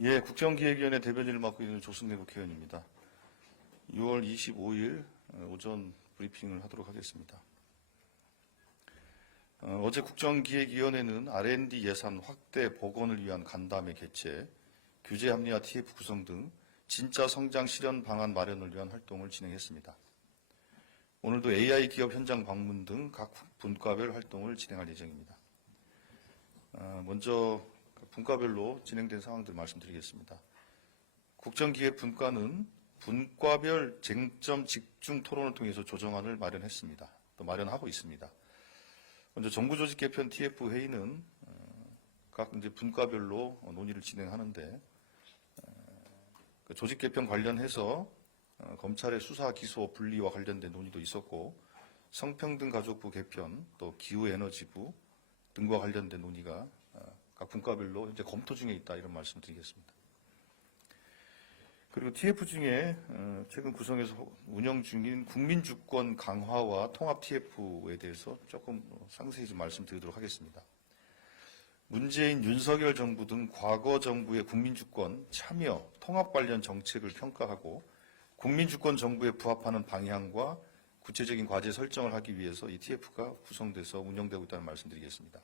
예, 국정기획위원회 대변인을 맡고 있는 조승래 국회의원입니다. 6월 25일 오전 브리핑을 하도록 하겠습니다. 어제 국정기획위원회는 R&D 예산 확대 복원을 위한 간담회 개최, 규제 합리화 TF 구성 등 진짜 성장 실현 방안 마련을 위한 활동을 진행했습니다. 오늘도 AI 기업 현장 방문 등 각 분과별 활동을 진행할 예정입니다. 먼저 분과별로 진행된 상황들 말씀드리겠습니다. 국정기획 분과는 분과별 쟁점 집중 토론을 통해서 조정안을 마련했습니다. 또 마련하고 있습니다. 먼저 정부조직 개편 TF 회의는 각 이제 분과별로 논의를 진행하는데 조직 개편 관련해서 검찰의 수사 기소 분리와 관련된 논의도 있었고 성평등 가족부 개편 또 기후에너지부 등과 관련된 논의가 각 분과별로 이제 검토 중에 있다 이런 말씀드리겠습니다. 그리고 TF 중에 최근 구성해서 운영 중인 국민주권 강화와 통합 TF에 대해서 조금 상세히 좀 말씀드리도록 하겠습니다. 문재인 윤석열 정부 등 과거 정부의 국민주권 참여 통합 관련 정책을 평가하고 국민주권 정부에 부합하는 방향과 구체적인 과제 설정을 하기 위해서 이 TF가 구성돼서 운영되고 있다는 말씀드리겠습니다.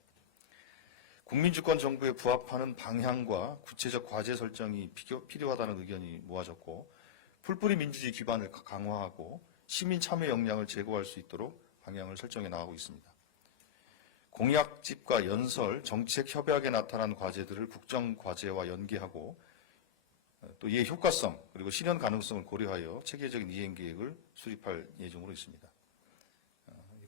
국민주권 정부에 부합하는 방향과 구체적 과제 설정이 필요하다는 의견이 모아졌고 풀뿌리 민주주의 기반을 강화하고 시민 참여 역량을 제고할 수 있도록 방향을 설정해 나가고 있습니다. 공약집과 연설, 정책 협약에 나타난 과제들을 국정과제와 연계하고 또 이의 효과성 그리고 실현 가능성을 고려하여 체계적인 이행계획을 수립할 예정으로 있습니다.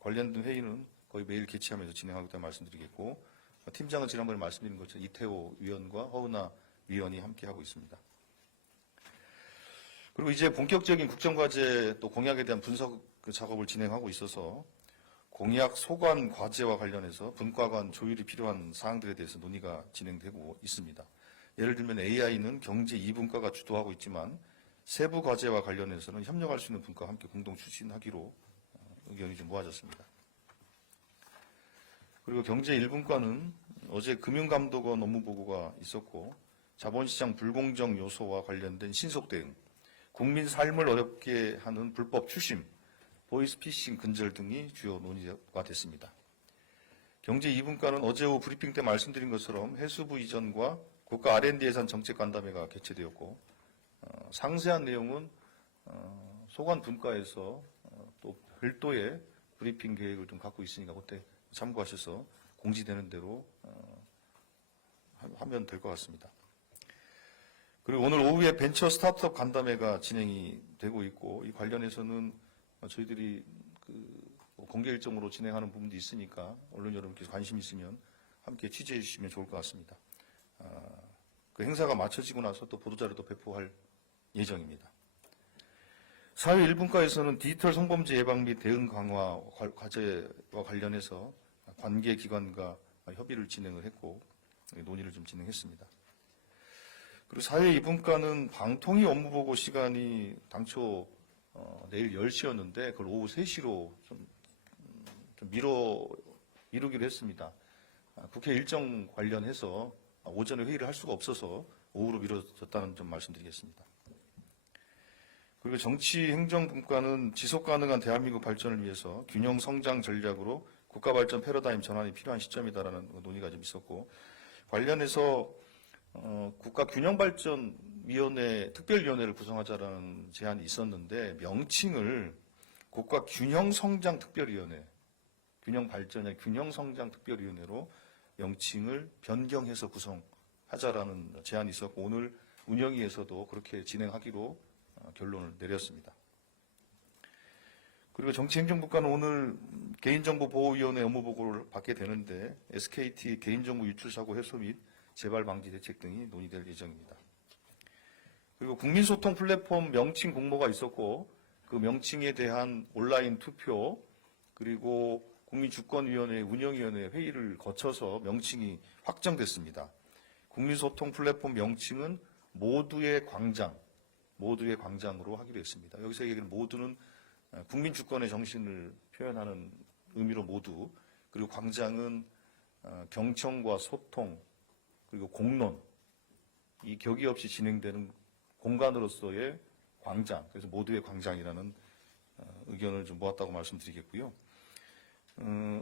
관련된 회의는 거의 매일 개최하면서 진행하고 있다는 말씀드리겠고 팀장은 지난번에 말씀드린 것처럼 이태호 위원과 허은하 위원이 함께하고 있습니다. 그리고 이제 본격적인 국정과제 또 공약에 대한 분석 작업을 진행하고 있어서 공약 소관 과제와 관련해서 분과 간 조율이 필요한 사항들에 대해서 논의가 진행되고 있습니다. 예를 들면 AI는 경제 2분과가 주도하고 있지만 세부 과제와 관련해서는 협력할 수 있는 분과와 함께 공동 추진하기로 의견이 좀 모아졌습니다. 그리고 경제 1분과는 어제 금융감독원 업무보고가 있었고 자본시장 불공정 요소와 관련된 신속 대응, 국민 삶을 어렵게 하는 불법 추심, 보이스피싱 근절 등이 주요 논의가 됐습니다. 경제 2분과는 어제 오후 브리핑 때 말씀드린 것처럼 해수부 이전과 국가 R&D 예산 정책 간담회가 개최되었고 상세한 내용은 소관 분과에서 또 별도의 브리핑 계획을 좀 갖고 있으니까 그때 참고하셔서 공지되는 대로 하면 될 것 같습니다. 그리고 오늘 오후에 벤처 스타트업 간담회가 진행이 되고 있고 이 관련해서는 저희들이 공개 일정으로 진행하는 부분도 있으니까 언론 여러분께서 관심 있으면 함께 취재해 주시면 좋을 것 같습니다. 그 행사가 마쳐지고 나서 또 보도자료도 배포할 예정입니다. 사회 1분과에서는 디지털 성범죄 예방 및 대응 강화 과제와 관련해서 관계기관과 협의를 진행을 했고 논의를 좀 진행했습니다. 그리고 사회 2분과는 방통위 업무보고 시간이 당초 내일 10시였는데 그걸 오후 3시로 좀 미루기로 했습니다. 국회 일정 관련해서 오전에 회의를 할 수가 없어서 오후로 미뤄졌다는 점 말씀드리겠습니다. 그리고 정치행정분과는 지속가능한 대한민국 발전을 위해서 균형 성장 전략으로 국가발전 패러다임 전환이 필요한 시점이다라는 논의가 좀 있었고 관련해서 국가균형발전위원회 특별위원회를 구성하자라는 제안이 있었는데 명칭을 국가균형성장특별위원회 균형발전의 균형성장특별위원회로 명칭을 변경해서 구성하자라는 제안이 있었고 오늘 운영위에서도 그렇게 진행하기로 결론을 내렸습니다. 그리고 정치행정국가는 오늘 개인정보보호위원회 업무보고를 받게 되는데 SKT 개인정보 유출사고 해소 및 재발 방지 대책 등이 논의될 예정입니다. 그리고 국민소통 플랫폼 명칭 공모가 있었고 그 명칭에 대한 온라인 투표 그리고 국민주권위원회 운영위원회 회의를 거쳐서 명칭이 확정됐습니다. 국민소통 플랫폼 명칭은 모두의 광장으로 하기로 했습니다. 여기서 얘기하는 모두는 국민주권의 정신을 표현하는 의미로 모두, 그리고 광장은 경청과 소통, 그리고 공론, 이 격이 없이 진행되는 공간으로서의 광장, 그래서 모두의 광장이라는 의견을 좀 모았다고 말씀드리겠고요.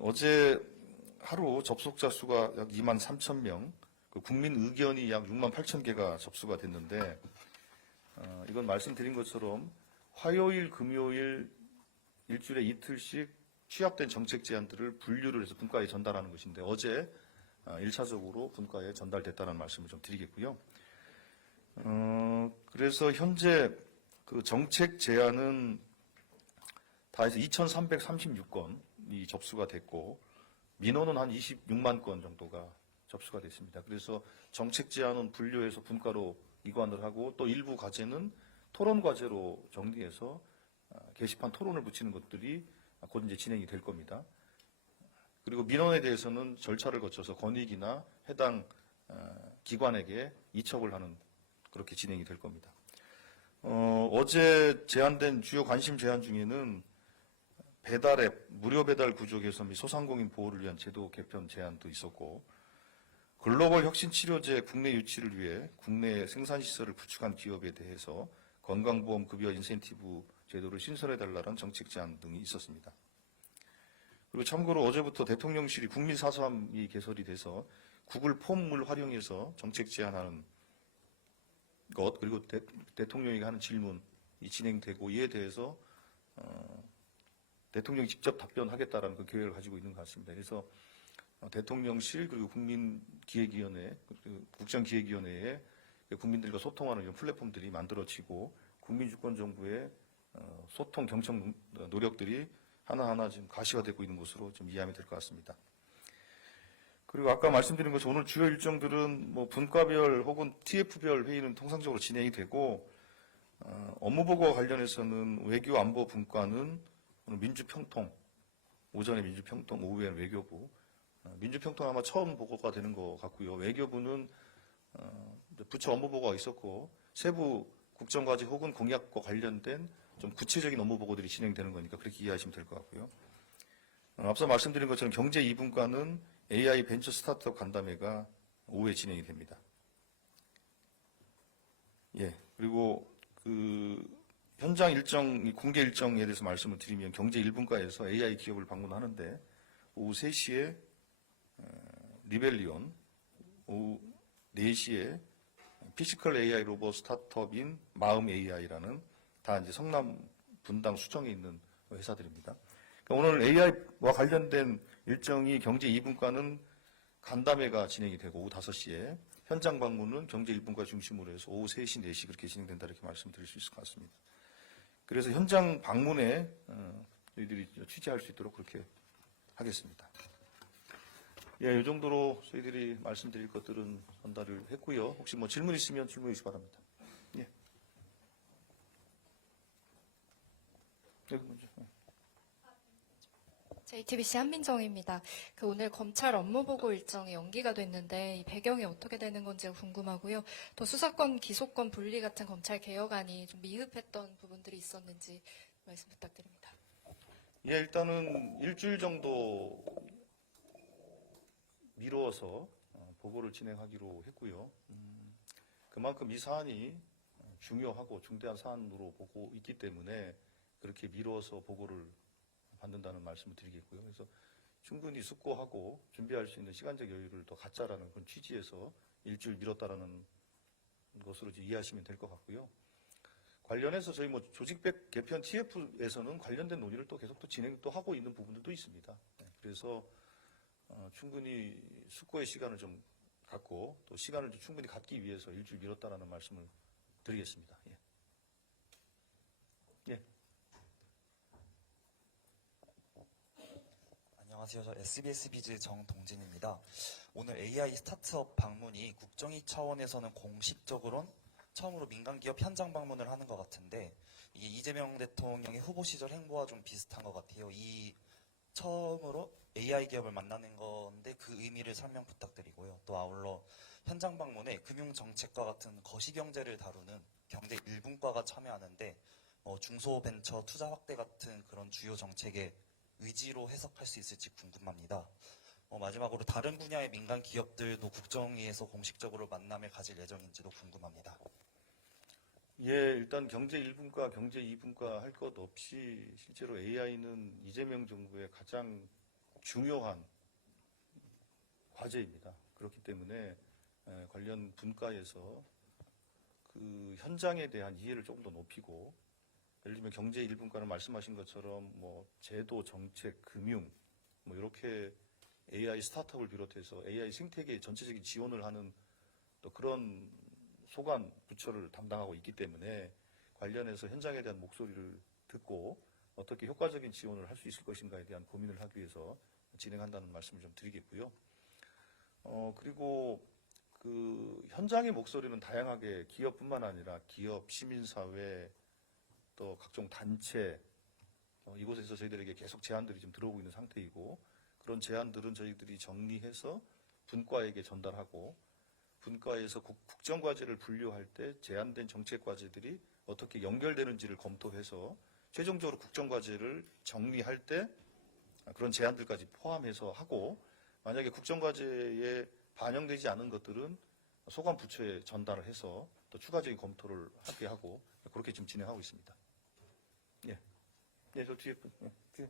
어제 하루 접속자 수가 약 2만 3천 명, 그 국민 의견이 약 6만 8천 개가 접수가 됐는데, 이건 말씀드린 것처럼 화요일, 금요일 일주일에 이틀씩 취합된 정책 제안들을 분류를 해서 분과에 전달하는 것인데, 어제 1차적으로 분과에 전달됐다는 말씀을 좀 드리겠고요. 그래서 현재 그 정책 제안은 다 해서 2,336건이 접수가 됐고, 민원은 한 26만 건 정도가 접수가 됐습니다. 그래서 정책 제안은 분류해서 분과로 이관을 하고, 또 일부 과제는 토론 과제로 정리해서 게시판 토론을 붙이는 것들이 곧 이제 진행이 될 겁니다. 그리고 민원에 대해서는 절차를 거쳐서 권익이나 해당 기관에게 이첩을 하는, 그렇게 진행이 될 겁니다. 어제 제안된 주요 관심 제안 중에는 배달앱, 무료 배달 구조 개선 및 소상공인 보호를 위한 제도 개편 제안도 있었고, 글로벌 혁신 치료제 국내 유치를 위해 국내 생산시설을 구축한 기업에 대해서 건강보험 급여 인센티브 제도를 신설해달라는 정책 제안 등이 있었습니다. 그리고 참고로 어제부터 대통령실이 국민사서함이 개설이 돼서 구글 폼을 활용해서 정책 제안하는 것, 그리고 대통령에게 하는 질문이 진행되고, 이에 대해서 대통령이 직접 답변하겠다라는 그 계획을 가지고 있는 것 같습니다. 그래서 대통령실, 그리고 국민기획위원회, 그리고 국정기획위원회에 국민들과 소통하는 이런 플랫폼들이 만들어지고, 국민주권정부의 소통 경청 노력들이 하나하나 지금 가시화되고 있는 것으로 좀 이해하면 될 것 같습니다. 그리고 아까 말씀드린 것처럼 오늘 주요 일정들은 뭐 분과별 혹은 TF별 회의는 통상적으로 진행이 되고, 업무보고와 관련해서는 외교 안보 분과는 오늘 민주평통, 오전에 민주평통, 오후에는 외교부, 민주평통 아마 처음 보고가 되는 것 같고요. 외교부는 부처 업무보고가 있었고, 세부 국정과제 혹은 공약과 관련된 좀 구체적인 업무 보고들이 진행되는 거니까 그렇게 이해하시면 될 것 같고요. 앞서 말씀드린 것처럼 경제 2분과는 AI 벤처 스타트업 간담회가 오후에 진행이 됩니다. 예, 그리고 그 현장 일정, 공개 일정에 대해서 말씀을 드리면 경제 1분과에서 AI 기업을 방문하는데 오후 3시에 리벨리온, 오후 4시에 피지컬 AI 로봇 스타트업인 마음 AI라는 다 이제 성남 분당 수정에 있는 회사들입니다. 그러니까 오늘 AI와 관련된 일정이 경제 2분과는 간담회가 진행이 되고 오후 5시에 현장 방문은 경제 1분과 중심으로 해서 오후 3시, 4시 그렇게 진행된다 이렇게 말씀드릴 수 있을 것 같습니다. 그래서 현장 방문에 저희들이 취재할 수 있도록 그렇게 하겠습니다. 예, 이 정도로 저희들이 말씀드릴 것들은 전달을 했고요. 혹시 뭐 질문 있으면 질문해 주시기 바랍니다. 예. 먼저. JTBC 한민정입니다. 오늘 검찰 업무보고 일정이 연기가 됐는데 이 배경이 어떻게 되는 건지 궁금하고요. 또 수사권, 기소권 분리 같은 검찰 개혁안이 좀 미흡했던 부분들이 있었는지 말씀 부탁드립니다. 예, 일단은 일주일 정도 미루어서 보고를 진행하기로 했고요. 그만큼 이 사안이 중요하고 중대한 사안으로 보고 있기 때문에 그렇게 미루어서 보고를 받는다는 말씀을 드리겠고요. 그래서 충분히 숙고하고 준비할 수 있는 시간적 여유를 더 갖자라는 그런 취지에서 일주일 미뤘다라는 것으로 이해하시면 될 것 같고요. 관련해서 저희 뭐 조직 개편 TF에서는 관련된 논의를 또 계속 또 진행 또 하고 있는 부분들도 있습니다. 그래서 충분히 숙고의 시간을 좀 갖고 또 시간을 좀 충분히 갖기 위해서 일주일 미뤘다라는 말씀을 드리겠습니다. 예. 예. 안녕하세요. 저 SBS 비즈 정동진입니다. 오늘 AI 스타트업 방문이 국정위 차원에서는 공식적으로는 처음으로 민간기업 현장 방문을 하는 것 같은데 이게 이재명 대통령의 후보 시절 행보와 좀 비슷한 것 같아요. 이 처음으로 AI 기업을 만나는 건데 그 의미를 설명 부탁드리고요. 또 아울러 현장 방문에 금융정책과 같은 거시경제를 다루는 경제 1분과가 참여하는데 중소벤처 투자 확대 같은 그런 주요 정책의 의지로 해석할 수 있을지 궁금합니다. 마지막으로 다른 분야의 민간 기업들도 국정위에서 공식적으로 만남을 가질 예정인지도 궁금합니다. 예, 일단 경제 1분과 경제 2분과 할 것 없이 실제로 AI는 이재명 정부의 가장 중요한 과제입니다. 그렇기 때문에 관련 분과에서 그 현장에 대한 이해를 조금 더 높이고, 예를 들면 경제 1분과는 말씀하신 것처럼 뭐 제도, 정책, 금융 뭐 이렇게 AI 스타트업을 비롯해서 AI 생태계 전체적인 지원을 하는 또 그런 소관 부처를 담당하고 있기 때문에 관련해서 현장에 대한 목소리를 듣고 어떻게 효과적인 지원을 할 수 있을 것인가에 대한 고민을 하기 위해서 진행한다는 말씀을 좀 드리겠고요. 그리고 그 현장의 목소리는 다양하게 기업뿐만 아니라 기업, 시민사회, 또 각종 단체, 이곳에서 저희들에게 계속 제안들이 좀 들어오고 있는 상태이고, 그런 제안들은 저희들이 정리해서 분과에게 전달하고, 분과에서 국정과제를 분류할 때 제안된 정책과제들이 어떻게 연결되는지를 검토해서 최종적으로 국정과제를 정리할 때 그런 제안들까지 포함해서 하고, 만약에 국정과제에 반영되지 않은 것들은 소관 부처에 전달을 해서 또 추가적인 검토를 하게 하고 그렇게 지금 진행하고 있습니다. 예, 네, 저 뒤에 분. 예, 뒤에.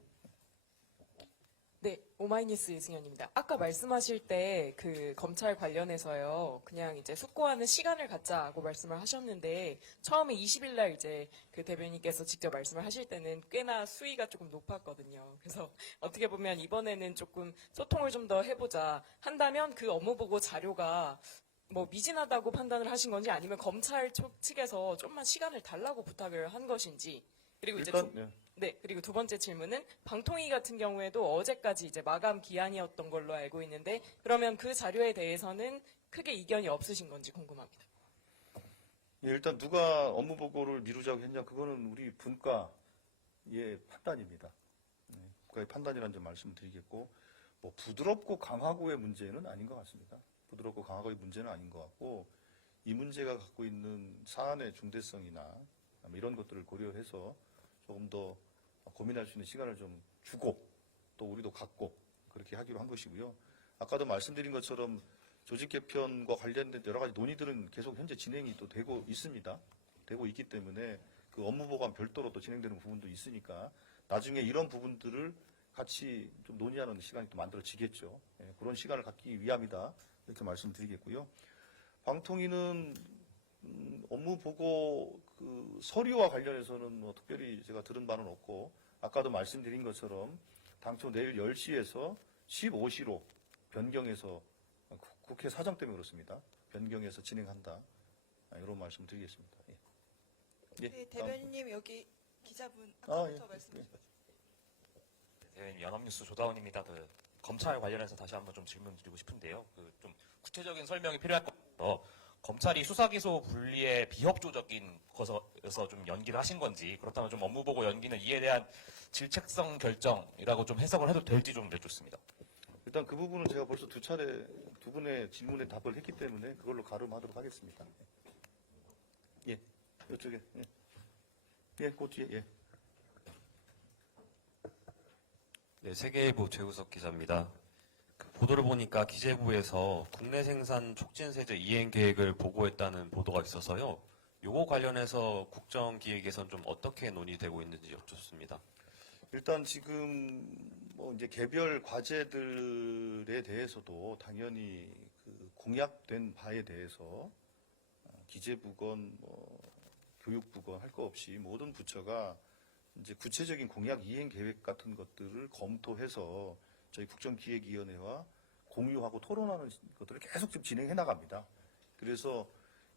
네, 오마이뉴스 이승현입니다. 아까 말씀하실 때 그 검찰 관련해서요, 그냥 이제 숙고하는 시간을 갖자고 말씀을 하셨는데, 처음에 20일 날 이제 그 대변인께서 직접 말씀을 하실 때는 꽤나 수위가 조금 높았거든요. 그래서 어떻게 보면 이번에는 조금 소통을 좀 더 해보자 한다면 그 업무 보고 자료가 뭐 미진하다고 판단을 하신 건지 아니면 검찰 측에서 좀만 시간을 달라고 부탁을 한 것인지, 그리고 이제 일단 네, 그리고 두 번째 질문은 방통위 같은 경우에도 어제까지 이제 마감 기한이었던 걸로 알고 있는데, 그러면 그 자료에 대해서는 크게 이견이 없으신 건지 궁금합니다. 예, 일단 누가 업무 보고를 미루자고 했냐, 그거는 우리 분과의 판단입니다. 분과의 판단이라는 점 말씀을 드리겠고, 뭐 부드럽고 강하고의 문제는 아닌 것 같습니다. 부드럽고 강하고의 문제는 아닌 것 같고, 이 문제가 갖고 있는 사안의 중대성이나 이런 것들을 고려해서 조금 더 고민할 수 있는 시간을 좀 주고 또 우리도 갖고 그렇게 하기로 한 것이고요. 아까도 말씀드린 것처럼 조직 개편과 관련된 여러 가지 논의들은 계속 현재 진행이 또 되고 있습니다. 되고 있기 때문에 그 업무 보고와 별도로 또 진행되는 부분도 있으니까 나중에 이런 부분들을 같이 좀 논의하는 시간이 또 만들어지겠죠. 예, 그런 시간을 갖기 위함이다. 이렇게 말씀드리겠고요. 방통위는 업무 보고 그 서류와 관련해서는 뭐 특별히 제가 들은 바는 없고, 아까도 말씀드린 것처럼 당초 내일 10시에서 15시로 변경해서 국회 사정 때문에 그렇습니다. 변경해서 진행한다. 이런 말씀 드리겠습니다. 예. 예, 네, 대변인님 여기 기자분 아, 아까부터 예. 말씀 주셨어요. 대변인 연합뉴스 조다운입니다. 그 검찰 관련해서 다시 한번 좀 질문 드리고 싶은데요. 그 좀 구체적인 설명이 필요할 것 같아서 검찰이 수사기소 분리의 비협조적인 것에서 좀 연기를 하신 건지, 그렇다면 좀 업무 보고 연기는 이에 대한 질책성 결정이라고 좀 해석을 해도 될지 좀 여쭙습니다. 일단 그 부분은 제가 벌써 두 차례 두 분의 질문에 답을 했기 때문에 그걸로 가름하도록 하겠습니다. 예, 이쪽에. 예, 예, 그 뒤에. 예. 네, 세계일보 최우석 기자입니다. 그 보도를 보니까 기재부에서 국내 생산 촉진 세제 이행 계획을 보고했다는 보도가 있어서요. 요거 관련해서 국정기획에선 좀 어떻게 논의되고 있는지 여쭙습니다. 일단 지금 뭐 이제 개별 과제들에 대해서도 당연히 그 공약된 바에 대해서 기재부건 뭐 교육부건 할 거 없이 모든 부처가 이제 구체적인 공약 이행 계획 같은 것들을 검토해서 저희 국정기획위원회와 공유하고 토론하는 것들을 계속 좀 진행해 나갑니다. 그래서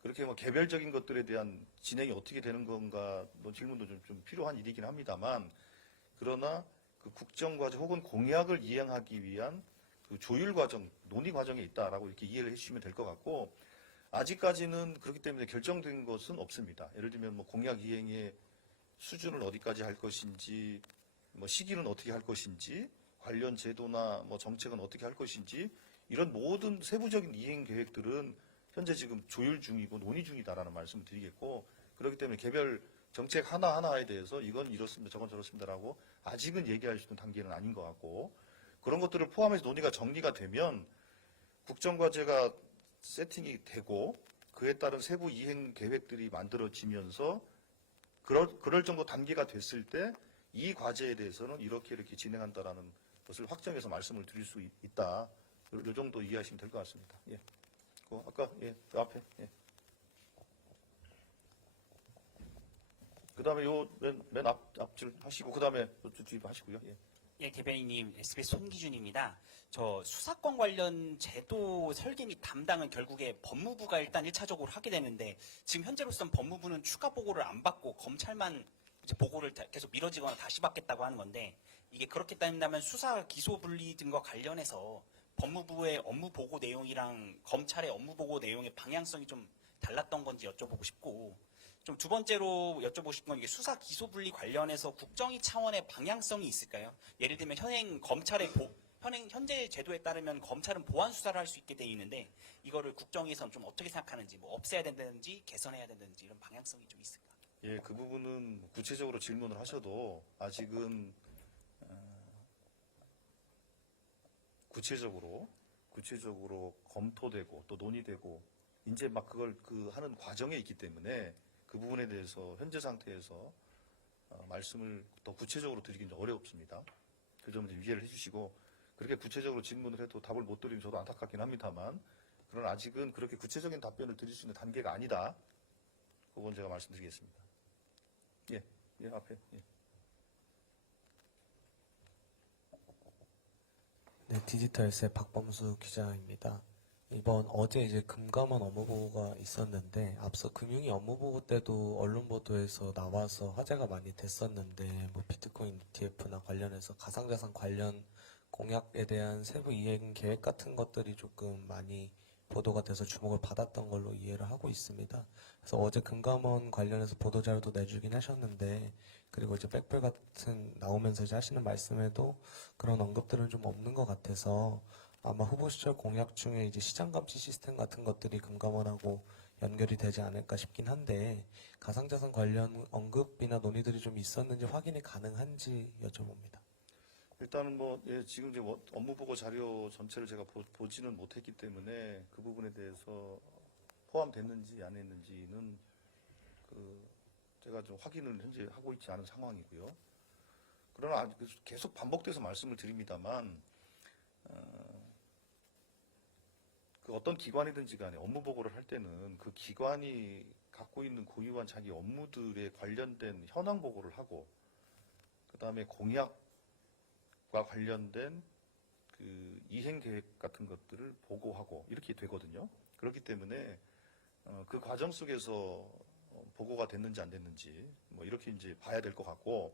그렇게 뭐 개별적인 것들에 대한 진행이 어떻게 되는 건가 뭐 질문도 좀 필요한 일이긴 합니다만, 그러나 그 국정과제 혹은 공약을 이행하기 위한 그 조율 과정, 논의 과정에 있다라고 이렇게 이해를 해주시면 될 것 같고, 아직까지는 그렇기 때문에 결정된 것은 없습니다. 예를 들면 뭐 공약 이행의 수준을 어디까지 할 것인지, 뭐 시기는 어떻게 할 것인지, 관련 제도나 뭐 정책은 어떻게 할 것인지, 이런 모든 세부적인 이행 계획들은 현재 지금 조율 중이고 논의 중이다라는 말씀을 드리겠고, 그렇기 때문에 개별 정책 하나하나에 대해서 이건 이렇습니다, 저건 저렇습니다라고 아직은 얘기할 수 있는 단계는 아닌 것 같고, 그런 것들을 포함해서 논의가 정리가 되면 국정과제가 세팅이 되고 그에 따른 세부 이행 계획들이 만들어지면서 그럴 정도 단계가 됐을 때 이 과제에 대해서는 이렇게 진행한다라는 것을 확정해서 말씀을 드릴 수 있다. 이 정도 이해하시면 될 것 같습니다. 예. 아까 그 앞에. 예. 그다음에 맨 앞줄 하시고 그다음에 뒤 하시고요. 예. 예, 대변인님, SBS 손기준입니다. 저 수사권 관련 제도 설계 및 담당은 결국에 법무부가 일단 1차적으로 하게 되는데 지금 현재로서는 법무부는 추가 보고를 안 받고 검찰만 이제 보고를 계속 미뤄지거나 다시 받겠다고 하는 건데 이게 그렇게 따진다면 수사 기소 분리 등과 관련해서 법무부의 업무 보고 내용이랑 검찰의 업무 보고 내용의 방향성이 좀 달랐던 건지 여쭤보고 싶고 좀 두 번째로 여쭤보고 싶은 건 이게 수사 기소 분리 관련해서 국정위 차원의 방향성이 있을까요? 예를 들면 현재 제도에 따르면 검찰은 보완 수사를 할 수 있게 돼 있는데 이거를 국정위에서는 좀 어떻게 생각하는지 뭐 없애야 된다든지 개선해야 된다든지 이런 방향성이 좀 있을까? 예, 그 부분은 구체적으로 질문을 하셔도 아직은 구체적으로 검토되고 또 논의되고 이제 막 그걸 하는 과정에 있기 때문에 그 부분에 대해서 현재 상태에서 말씀을 더 구체적으로 드리긴 어렵습니다. 그 점을 이해를 해주시고 그렇게 구체적으로 질문을 해도 답을 못 드리면 저도 안타깝긴 합니다만 그러나 아직은 그렇게 구체적인 답변을 드릴 수 있는 단계가 아니다. 그건 제가 말씀드리겠습니다. 예, 앞에. 예. 네, 디지털세 박범수 기자입니다. 이번 어제 이제 금감원 업무보고가 있었는데 앞서 금융위 업무보고 때도 언론 보도에서 나와서 화제가 많이 됐었는데 뭐 비트코인 ETF나 관련해서 가상자산 관련 공약에 대한 세부 이행 계획 같은 것들이 조금 많이 보도가 돼서 주목을 받았던 걸로 이해를 하고 있습니다. 그래서 어제 금감원 관련해서 보도자료도 내주긴 하셨는데 그리고 이제 백불 같은 나오면서 이제 하시는 말씀에도 그런 언급들은 좀 없는 것 같아서 아마 후보 시절 공약 중에 이제 시장 감시 시스템 같은 것들이 금감원하고 연결이 되지 않을까 싶긴 한데 가상자산 관련 언급이나 논의들이 좀 있었는지 확인이 가능한지 여쭤봅니다. 일단은 지금 이제 업무보고 자료 전체를 제가 보지는 못했기 때문에 그 부분에 대해서 포함됐는지 안 했는지는 제가 좀 확인을 현재 하고 있지 않은 상황이고요. 그러나 계속 반복돼서 말씀을 드립니다만 그 어떤 기관이든지 간에 업무보고를 할 때는 그 기관이 갖고 있는 고유한 자기 업무들에 관련된 현황 보고를 하고 그 다음에 공약과 관련된 그 이행 계획 같은 것들을 보고하고 이렇게 되거든요. 그렇기 때문에 그 과정 속에서 보고가 됐는지 안 됐는지 뭐 이렇게 이제 봐야 될 것 같고,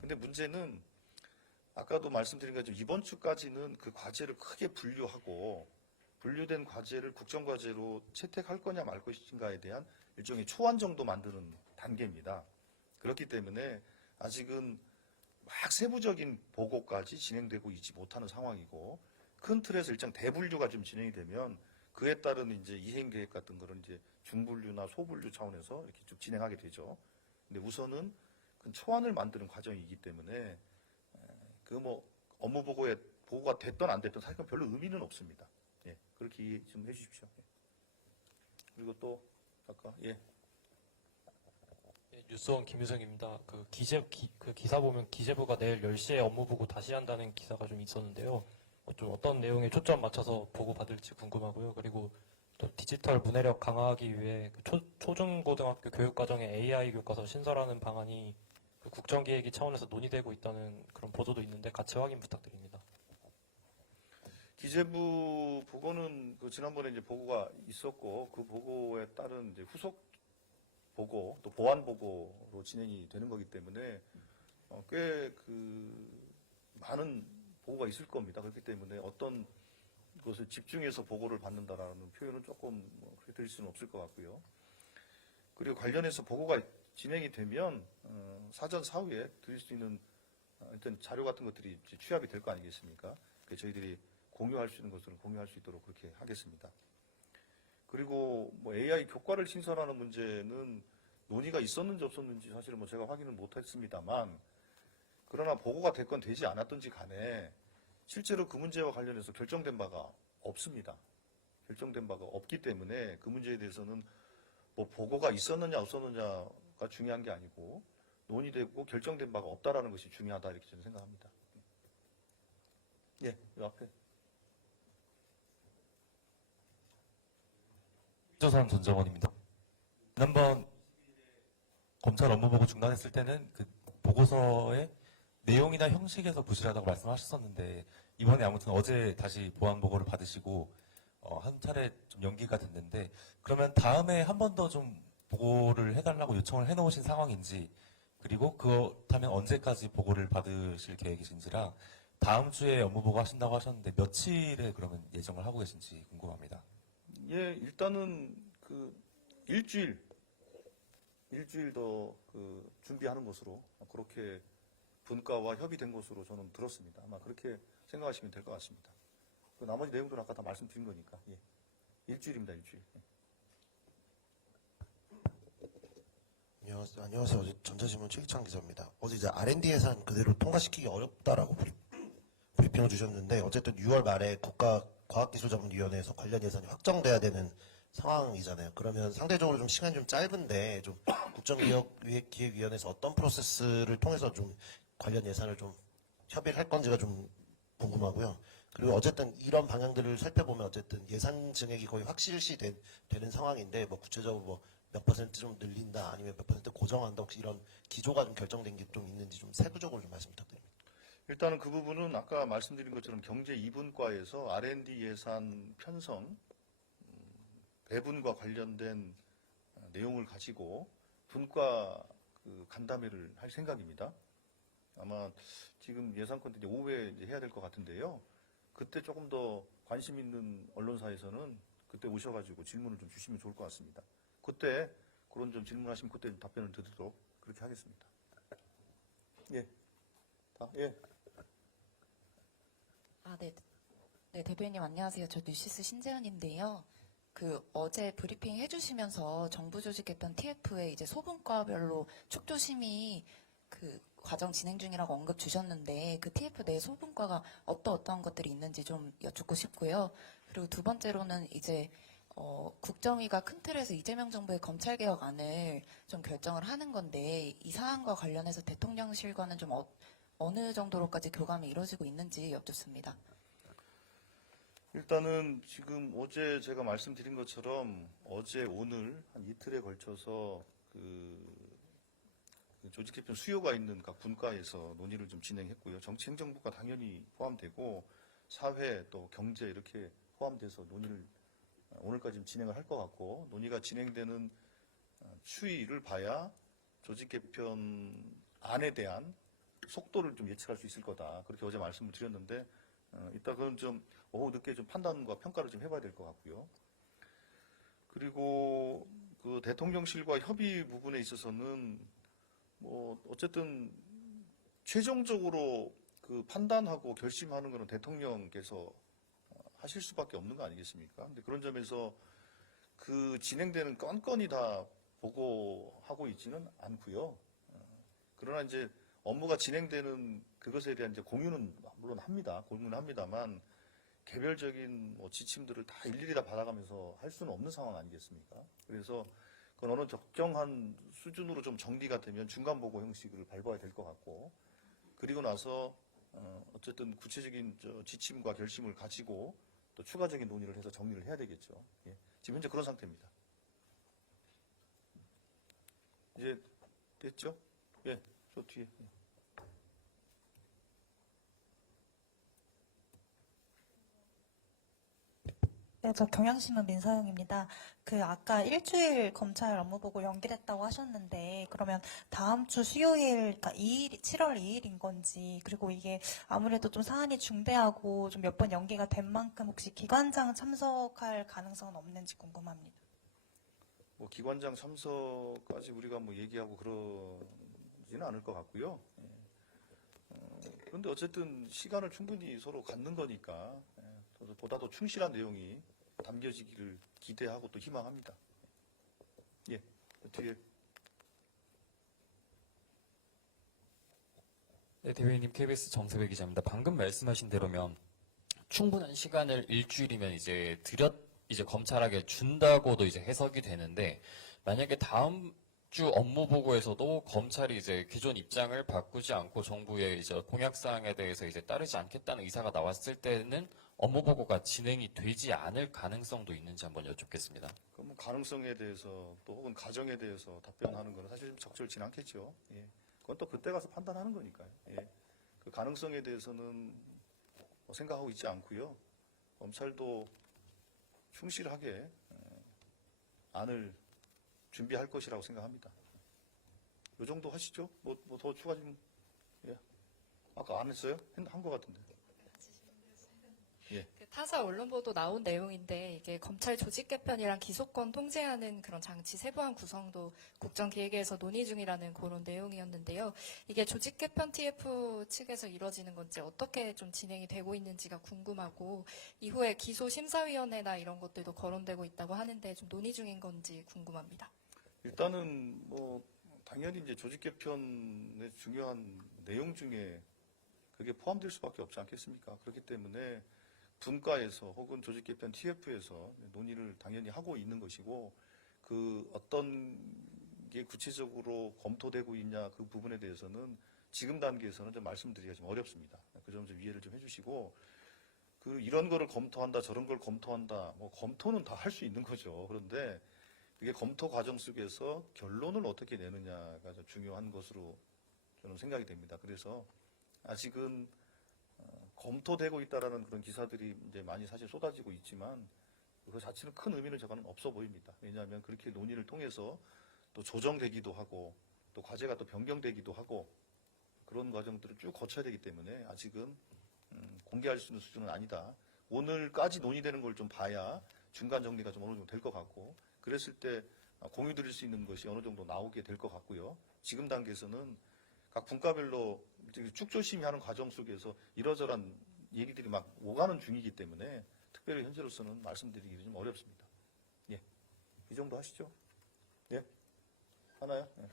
근데 문제는 아까도 말씀드린 것처럼 이번 주까지는 그 과제를 크게 분류하고 분류된 과제를 국정과제로 채택할 거냐 말 것인가에 대한 일종의 초안 정도 만드는 단계입니다. 그렇기 때문에 아직은 막 세부적인 보고까지 진행되고 있지 못하는 상황이고, 큰 틀에서 일정 대분류가 좀 진행이 되면 그에 따른 이제 이행 계획 같은 거를 이제 중분류나 소분류 차원에서 이렇게 쭉 진행하게 되죠. 근데 우선은 그 초안을 만드는 과정이기 때문에 업무 보고가 됐든 안 됐든 사실 별로 의미는 없습니다. 예, 그렇게 이해 좀 해주십시오. 예. 그리고 또 아까 예, 뉴스원 김유성입니다. 그 기사 보면 기재부가 내일 10시에 업무 보고 다시 한다는 기사가 좀 있었는데요. 좀 어떤 내용에 초점 맞춰서 보고 받을지 궁금하고요. 그리고 또 디지털 문해력 강화하기 위해 초중고등학교 교육과정에 AI 교과서 신설하는 방안이 그 국정기획위 차원에서 논의되고 있다는 그런 보도도 있는데 같이 확인 부탁드립니다. 기재부 보고는 지난번에 이제 보고가 있었고 그 보고에 따른 이제 후속 보고 또 보완 보고로 진행이 되는 거기 때문에 꽤 많은 보고가 있을 겁니다. 그렇기 때문에 어떤 것을 집중해서 보고를 받는다라는 표현은 조금 그렇게 드릴 수는 없을 것 같고요. 그리고 관련해서 보고가 진행이 되면 사전 사후에 드릴 수 있는 일단 자료 같은 것들이 취합이 될 거 아니겠습니까? 저희들이 공유할 수 있는 것들은 공유할 수 있도록 그렇게 하겠습니다. 그리고 AI 교과를 신설하는 문제는 논의가 있었는지 없었는지 사실은 제가 확인을 못했습니다만, 그러나 보고가 됐건 되지 않았든지 간에 실제로 그 문제와 관련해서 결정된 바가 없습니다. 결정된 바가 없기 때문에 그 문제에 대해서는 뭐 보고가 있었느냐 없었느냐가 중요한 게 아니고 논의되고 결정된 바가 없다라는 것이 중요하다 이렇게 저는 생각합니다. 예, 이 앞에. 조선 전정원입니다. 지난번 검찰 업무 보고 중단했을 때는 그 보고서의 내용이나 형식에서 부실하다고 말씀하셨었는데 이번에 아무튼 어제 다시 보완 보고를 받으시고 한 차례 좀 연기가 됐는데 그러면 다음에 한 번 더 좀 보고를 해달라고 요청을 해놓으신 상황인지 그리고 그렇다면 언제까지 보고를 받으실 계획이신지라 다음 주에 업무 보고 하신다고 하셨는데 며칠에 그러면 예정을 하고 계신지 궁금합니다. 예, 일단은 그 일주일 더 준비하는 것으로 그렇게 분과와 협의된 것으로 저는 들었습니다. 아마 그렇게 생각하시면 될 것 같습니다. 그 나머지 내용들은 아까 다 말씀드린 거니까. 예. 일주일입니다, 일주일. 예. 안녕하세요. 전자신문 최기창 기자입니다. 어제 이제 R&D 예산 그대로 통과시키기 어렵다라고 브리핑을 주셨는데 어쨌든 6월 말에 국가과학기술자문위원회에서 관련 예산이 확정돼야 되는 상황이잖아요. 그러면 상대적으로 좀 시간이 좀 짧은데 좀 국정기획위원회에서 어떤 프로세스를 통해서 좀 관련 예산을 좀 협의를 할 건지가 좀 궁금하고요. 그리고 어쨌든 이런 방향들을 살펴보면 어쨌든 예산 증액이 거의 확실시 되는 상황인데 뭐 구체적으로 뭐 몇 퍼센트 좀 늘린다 아니면 몇 퍼센트 고정한다 혹시 이런 기조가 좀 결정된 게 좀 있는지 좀 세부적으로 좀 말씀 부탁드립니다. 일단은 그 부분은 아까 말씀드린 것처럼 경제 2분과에서 R&D 예산 편성, 배분과 관련된 내용을 가지고 분과 간담회를 할 생각입니다. 아마 지금 예산권 이제 오후에 이제 해야 될 것 같은데요. 그때 조금 더 관심 있는 언론사에서는 그때 오셔가지고 질문을 좀 주시면 좋을 것 같습니다. 그때 그런 좀 질문하시면 그때 좀 답변을 드리도록 그렇게 하겠습니다. 예, 예. 네, 대표님 안녕하세요. 저 뉴시스 신재은인데요. 어제 브리핑 해주시면서 정부조직 개편 TF에 이제 소분과별로 축조심의 과정 진행 중이라고 언급 주셨는데 그 TF 내 소분과가 어떠한 것들이 있는지 좀 여쭙고 싶고요. 그리고 두 번째로는 이제 국정위가 큰 틀에서 이재명 정부의 검찰개혁안을 좀 결정을 하는 건데 이 사안과 관련해서 대통령실과는 좀 어느 정도로까지 교감이 이루어지고 있는지 여쭙습니다. 일단은 지금 어제 제가 말씀드린 것처럼 어제 오늘 한 이틀에 걸쳐서 조직 개편 수요가 있는 각 분과에서 논의를 좀 진행했고요. 정치행정부가 당연히 포함되고 사회 또 경제 이렇게 포함돼서 논의를 오늘까지 진행을 할 것 같고 논의가 진행되는 추이를 봐야 조직 개편안에 대한 속도를 좀 예측할 수 있을 거다. 그렇게 어제 말씀을 드렸는데 이따 그건 좀 오후 늦게 좀 판단과 평가를 좀 해봐야 될 것 같고요. 그리고 그 대통령실과 협의 부분에 있어서는 뭐 어쨌든 최종적으로 그 판단하고 결심하는 것은 대통령께서 하실 수밖에 없는 거 아니겠습니까? 근데 그런 점에서 그 진행되는 건건이 다 보고하고 있지는 않고요. 그러나 이제 업무가 진행되는 그것에 대한 이제 공유는 물론 합니다. 공유는 합니다만 개별적인 뭐 지침들을 다 일일이 다 받아가면서 할 수는 없는 상황 아니겠습니까? 그래서 그건 어느 적정한 수준으로 좀 정리가 되면 중간 보고 형식을 밟아야 될 것 같고 그리고 나서 어쨌든 구체적인 지침과 결심을 가지고 또 추가적인 논의를 해서 정리를 해야 되겠죠. 예. 지금 현재 그런 상태입니다. 이제 됐죠? 예, 저 뒤에. 예. 네, 저 경향신문 민서영입니다. 아까 일주일 검찰 업무보고 연기됐다고 하셨는데, 그러면 다음 주 수요일, 그러니까 7월 2일인 건지, 그리고 이게 아무래도 좀 사안이 중대하고 좀 몇 번 연기가 된 만큼 혹시 기관장 참석할 가능성은 없는지 궁금합니다. 뭐 기관장 참석까지 우리가 뭐 얘기하고 그러지는 않을 것 같고요. 그런데 어쨌든 시간을 충분히 서로 갖는 거니까 보다 더 충실한 내용이 담겨지기를 기대하고 또 희망합니다. 예, 뒤에. 네, 대변인님 KBS 정세배 기자입니다. 방금 말씀하신 대로면 충분한 시간을 일주일이면 이제 이제 검찰에게 준다고도 이제 해석이 되는데, 만약에 다음 주 업무 보고에서도 검찰이 이제 기존 입장을 바꾸지 않고 정부의 이제 공약 사항에 대해서 이제 따르지 않겠다는 의사가 나왔을 때는 업무 보고가 진행이 되지 않을 가능성도 있는지 한번 여쭙겠습니다. 그럼 가능성에 대해서 또 혹은 가정에 대해서 답변하는 건 사실 좀 적절치 않겠죠. 예. 그건 또 그때 가서 판단하는 거니까요. 예. 그 가능성에 대해서는 뭐 생각하고 있지 않고요. 검찰도 충실하게 안을 준비할 것이라고 생각합니다. 요 정도 하시죠? 뭐 더 추가 좀, 예. 아까 안 했어요? 한 것 같은데. 예. 그 타사 언론 보도 나온 내용인데 이게 검찰 조직 개편이랑 기소권 통제하는 그런 장치 세부한 구성도 국정기획에서 논의 중이라는 그런 내용이었는데요. 이게 조직 개편 TF 측에서 이루어지는 건지 어떻게 좀 진행이 되고 있는지가 궁금하고, 이후에 기소심사위원회나 이런 것들도 거론되고 있다고 하는데 좀 논의 중인 건지 궁금합니다. 일단은 뭐 당연히 이제 조직 개편의 중요한 내용 중에 그게 포함될 수밖에 없지 않겠습니까? 그렇기 때문에 분과에서 혹은 조직 개편 TF에서 논의를 당연히 하고 있는 것이고, 그 어떤 게 구체적으로 검토되고 있냐 그 부분에 대해서는 지금 단계에서는 좀 말씀드리기가 좀 어렵습니다. 그 점 좀 이해를 좀 해주시고, 그 이런 거를 검토한다 저런 걸 검토한다, 뭐 검토는 다 할 수 있는 거죠. 그런데 그게 검토 과정 속에서 결론을 어떻게 내느냐가 좀 중요한 것으로 저는 생각이 됩니다. 그래서 아직은 검토되고 있다라는 그런 기사들이 이제 많이 사실 쏟아지고 있지만 그 자체는 큰 의미는 저거는 없어 보입니다. 왜냐하면 그렇게 논의를 통해서 또 조정되기도 하고 또 과제가 또 변경되기도 하고 그런 과정들을 쭉 거쳐야 되기 때문에 아직은 공개할 수 있는 수준은 아니다. 오늘까지 논의되는 걸 좀 봐야 중간 정리가 좀 어느 정도 될 것 같고, 그랬을 때 공유 드릴 수 있는 것이 어느 정도 나오게 될 것 같고요. 지금 단계에서는 각 분과별로 축조심의 하는 과정 속에서 이러저러한 얘기들이 막 오가는 중이기 때문에 특별히 현재로서는 말씀드리기 좀 어렵습니다. 예. 이 정도 하시죠? 예. 하나요? 예.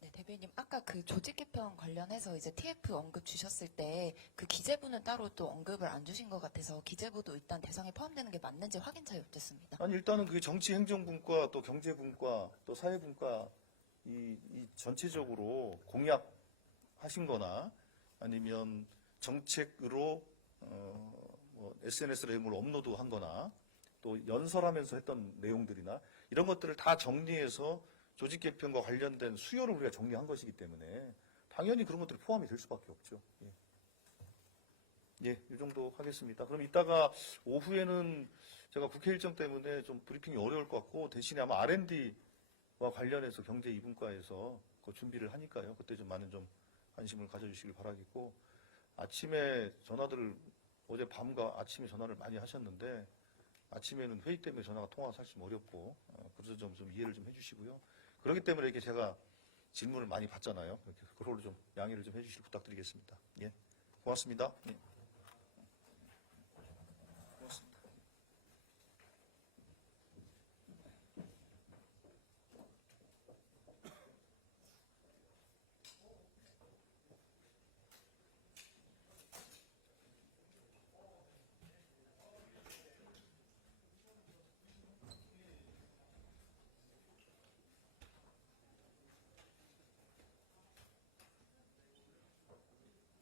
네, 대변인님, 아까 그 조직 개편 관련해서 이제 TF 언급 주셨을 때 그 기재부는 따로 또 언급을 안 주신 것 같아서 기재부도 일단 대상에 포함되는 게 맞는지 확인차 여쭙습니다. 아니, 일단은 그 정치행정분과 또 경제분과 또 사회분과 이 전체적으로 공약하신 거나 아니면 정책으로 뭐 SNS 내용을 업로드한 거나 또 연설하면서 했던 내용들이나 이런 것들을 다 정리해서 조직 개편과 관련된 수요를 우리가 정리한 것이기 때문에 당연히 그런 것들이 포함이 될 수밖에 없죠. 예. 예, 이 정도 하겠습니다. 그럼 이따가 오후에는 제가 국회 일정 때문에 좀 브리핑이 어려울 것 같고, 대신에 아마 R&D와 관련해서 경제 2분과에서 그 준비를 하니까요. 그때 좀 많은 좀 관심을 가져주시길 바라겠고, 아침에 전화들을 어제 밤과 아침에 전화를 많이 하셨는데 아침에는 회의 때문에 전화가 통화가 사실 좀 어렵고, 그래서 좀 이해를 좀 해주시고요. 그렇기 때문에 이렇게 제가 질문을 많이 받잖아요. 그걸로 좀 양해를 좀 해주실 부탁드리겠습니다. 예, 고맙습니다. 예.